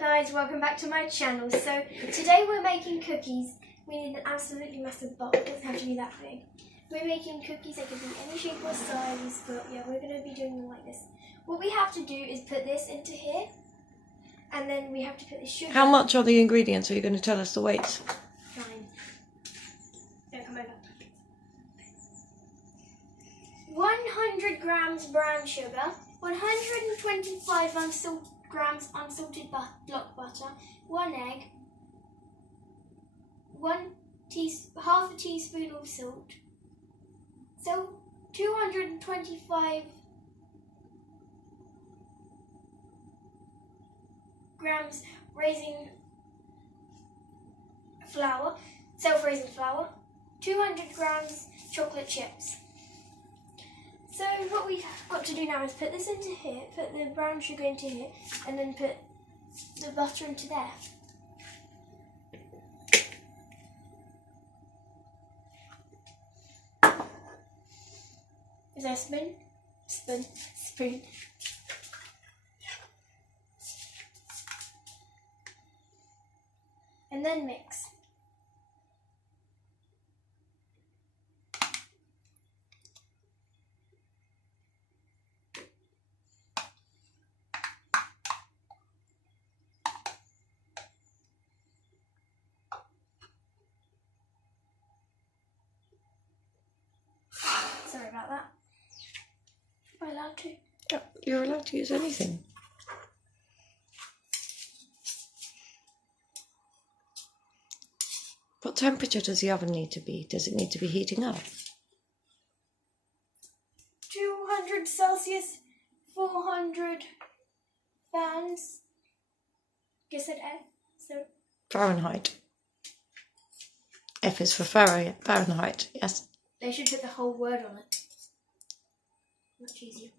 guys, welcome back to my channel. So today we're making cookies. We need an absolutely massive bowl. It doesn't have to be that big. We're making cookies. They can be any shape or size, but yeah, we're going to be doing them like this. What we have to do is put this into here, and then we have to put the sugar. How much are the ingredients? Are you going to tell us the weights? Fine. Don't come over. 100 grams brown sugar, 125 grams unsalted block butter, 1 egg, half a teaspoon of salt, so 225 grams self-raising flour, 200 grams chocolate chips. So what we've got to do now is put this into here, put the brown sugar into here, and then put the butter into there. Is there a spoon? Spoon. And then mix. Sorry about that. Am I allowed to? Yeah, you're allowed to use anything. What temperature does the oven need to be? Does it need to be heating up? 200 Celsius, 400 fans. Guess it F. So Fahrenheit. F is for Fahrenheit, yes. they should put the whole word on it. Much easier.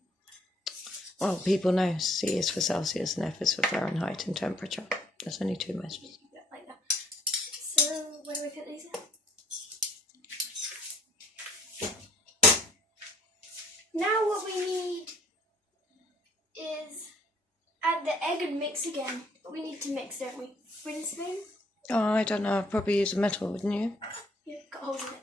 Well, people know C is for Celsius and F is for Fahrenheit in temperature. There's only two measures. Like that. So where do we put these in? Now what we need is add the egg and mix again. But we need to mix, don't we? With a spoon? Oh, I don't know. I'd probably use a metal, wouldn't you? Yeah, got holes in it.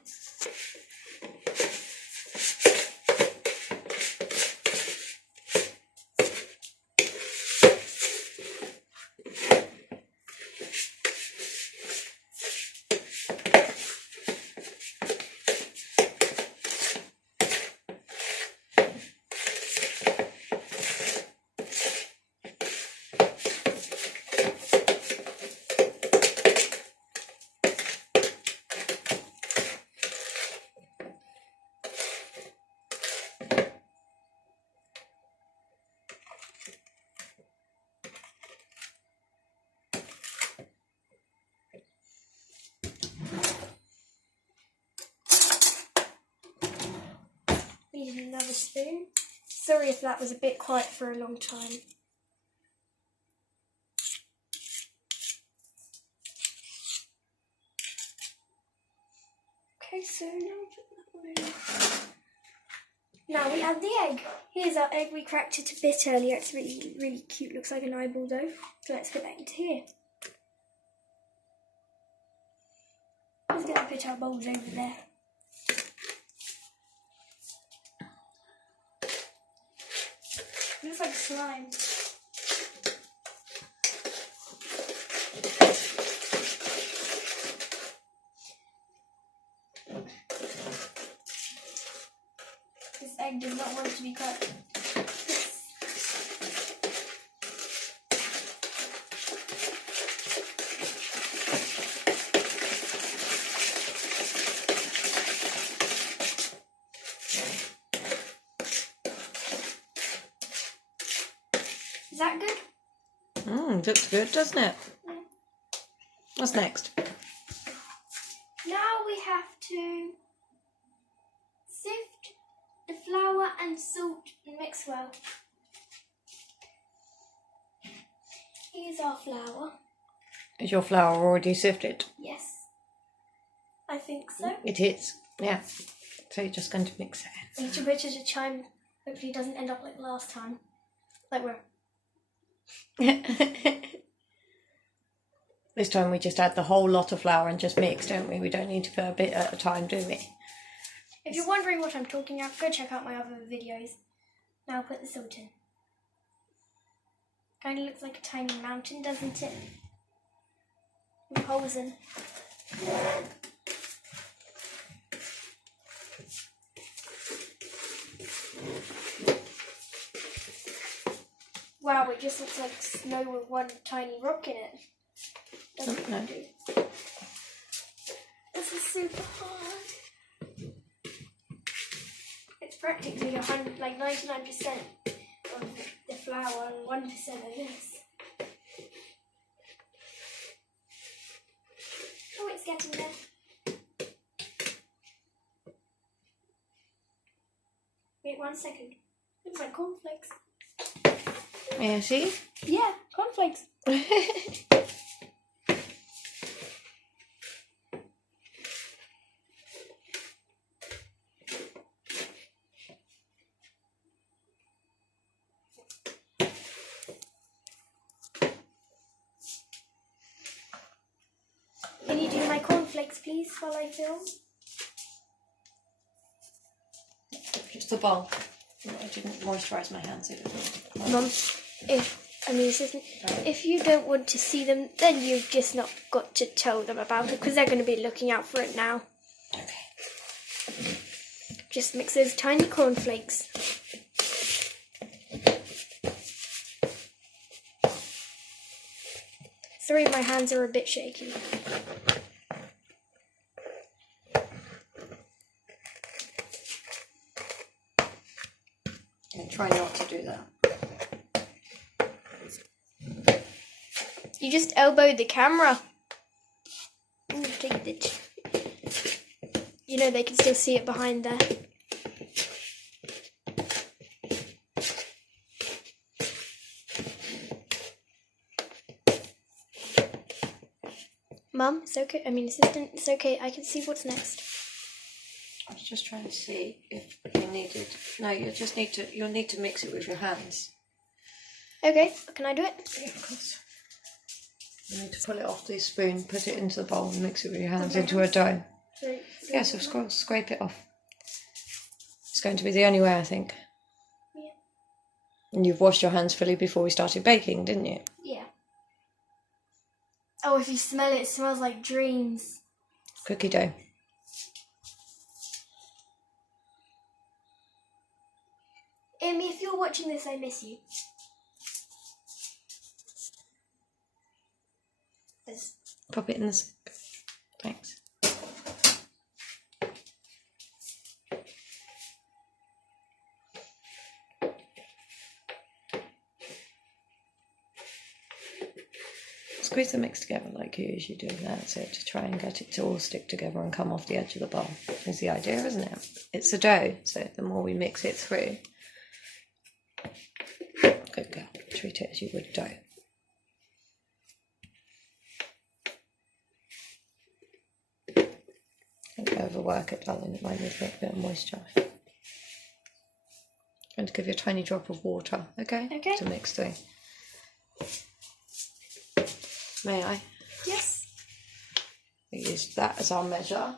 Need another spoon. Sorry if that was a bit quiet for a long time. Okay, so now put that one in. Now we add the egg. Here's our egg. We cracked it a bit earlier. It's really, really cute. Looks like an eyeball though. So let's put that into here. Let's get to put our bowls over there. Looks like slime. This egg does not want to be cut. Is that good? Looks good, doesn't it? Yeah. What's next? Now we have to sift the flour and salt and mix well. Here's our flour. Is your flour already sifted? Yes. I think so. It is, yeah. So you're just going to mix it in. Each bit is a chime. Hopefully it doesn't end up like last time. Like we're... This time we just add the whole lot of flour and just mix, don't we? We don't need to put a bit at a time, do we? If you're wondering what I'm talking about, go check out my other videos. Now I'll put the salt in. Kind of looks like a tiny mountain, doesn't it? With holes in. Wow, it just looks like snow with one tiny rock in it. Doesn't it? No. This is super hard. It's practically 100, like 99% of the flour and 1% of this. Oh, it's getting there. Wait 1 second. Looks like cornflakes. Yeah, see? Yeah, cornflakes. Can you do my cornflakes, please, while I film? Just the bowl. I didn't moisturise my hands. Mum, if you don't want to see them, then you've just not got to tell them about it, because they're going to be looking out for it now. Okay. Just mix those tiny cornflakes. Sorry, my hands are a bit shaky. Yeah, try not to do that. You just elbowed the camera. Ooh, take it. You know they can still see it behind there. Mum, it's okay. Assistant, it's okay. I can see what's next. I was just trying to see if you needed. No, you'll need to mix it with your hands. Okay, can I do it? Yeah, of course. You need to pull it off the spoon, put it into the bowl, and mix it with your hands into a dough. Yeah, so scrape it off. It's going to be the only way, I think. Yeah. And you've washed your hands fully before we started baking, didn't you? Yeah. Oh, if you smell it, it smells like dreams. Cookie dough. Amy, if you're watching this, I miss you. Pop it in the sink. Thanks. Squeeze the mix together like you usually do. That's it, to try and get it to all stick together and come off the edge of the bowl. Is the idea, isn't it? It's a dough, so the more we mix it through. Good girl. Treat it as you would dough. Don't overwork it, darling. It might need a little bit of moisture. I'm going to give you a tiny drop of water, okay? Okay. To mix through. May I? Yes. We use that as our measure.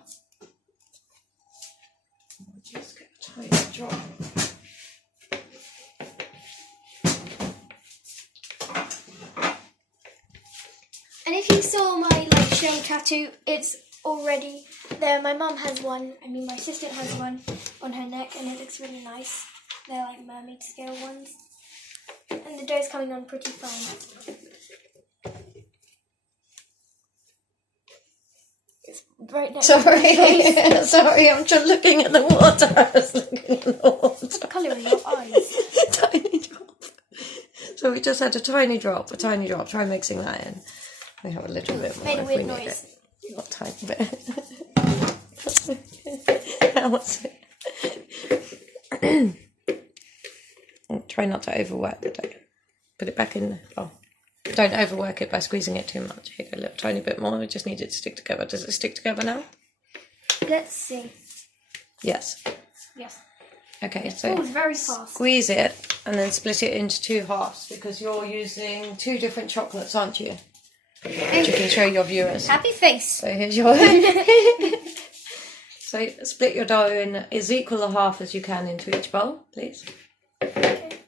We'll just get a tiny drop. And if you saw my shell tattoo, it's already there. My mum has one. My assistant has one on her neck, and it looks really nice. They're like mermaid scale ones, and the dough's coming on pretty fine. It's right next. Sorry, sorry. I'm just looking at the water. I was looking at the water. What's the colour in your eyes? Tiny drop. So we just had a tiny drop. Try mixing that in. We have a little bit more. Made a if weird we need noise. It. Not a tiny bit. That was it. Try not to overwork the dough. Put it back in. Oh, don't overwork it by squeezing it too much. Here, go a little tiny bit more. We just need it to stick together. Does it stick together now? Let's see. Yes. Yes. Okay, It so falls very fast. squeeze it and then split it into two halves because you're using two different chocolates, aren't you? which you can show your viewers. Happy face. So here's your... So split your dough in as equal a half as you can into each bowl, please. Okay.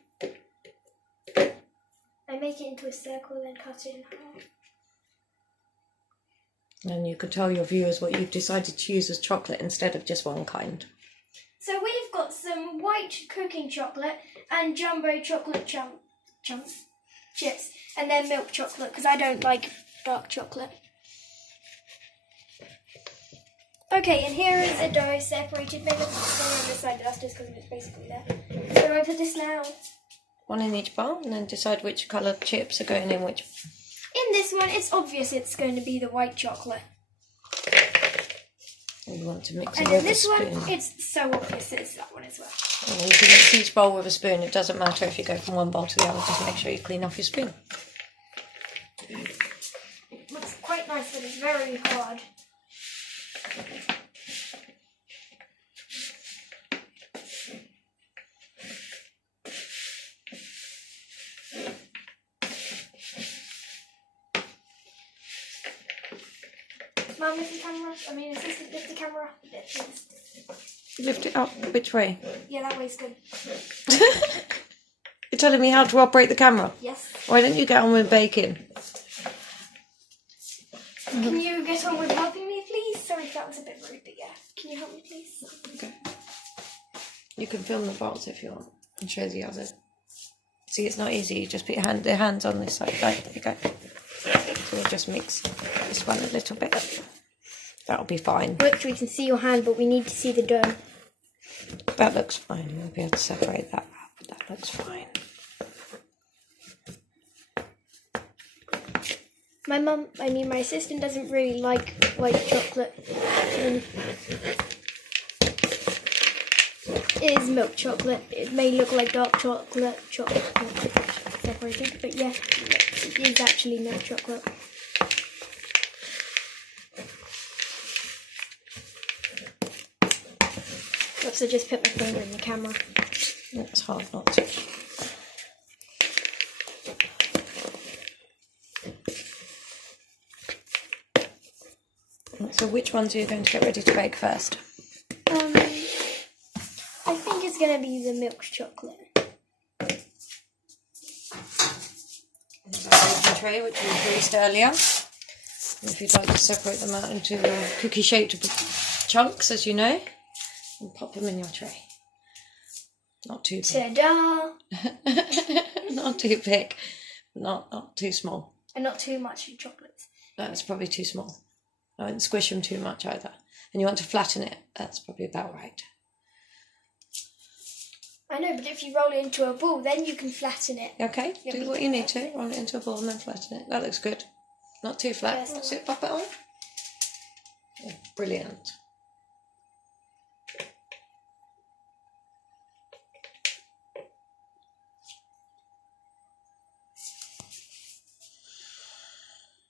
I make it into a circle, then cut it in half. And you can tell your viewers what you've decided to use as chocolate instead of just one kind. So we've got some white cooking chocolate and jumbo chocolate chips, and then milk chocolate because I don't like dark chocolate. Okay, and here is the dough separated. Maybe on this side, that's just because it's basically there. So I put this now. One in each bowl, and then decide which coloured chips are going in which. In this one, it's obvious it's going to be the white chocolate. And you want to mix it And with in this a spoon. one, it's so obvious it's that one as well. And you can mix each bowl with a spoon. It doesn't matter if you go from one bowl to the other. Just make sure you clean off your spoon. It looks quite nice, but it's very hard. Mum, lift the camera. Assistant, lift the camera up a bit, please. Lift it up. Which way? Yeah, that way's good. You're telling me how to operate the camera? Yes. Why don't you get on with baking? Can you get on with helping me, please? Sorry if that was a bit rude, but yeah. Can you help me, please? Okay. You can film the bowls if you want and show the others. See, it's not easy. You just put your hands on this side. Right, there you go. So we'll just mix this one a little bit. That'll be fine. Which we can see your hand, but we need to see the dough. That looks fine. We'll be able to separate that out. That looks fine. My assistant doesn't really like white chocolate. It is milk chocolate. It may look like dark chocolate separated, but yeah, it is actually milk chocolate. Oops, I just put my finger in the camera. It's hard not to. So which ones are you going to get ready to bake first? I think it's going to be the milk chocolate. There's our baking tray, which we greased earlier. And if you'd like to separate them out into cookie-shaped chunks, as you know, and pop them in your tray. Not too big. Ta-da! Not too big. Not too small. And not too much chocolate. That's probably too small. I wouldn't squish them too much either. And you want to flatten it. That's probably about right. I know, but if you roll it into a ball, then you can flatten it. Okay, do what you need to. Roll it into a ball and then flatten it. That looks good. Not too flat. Yes, That's it. Pop it on. Oh, brilliant.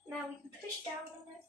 Now we can push down on it.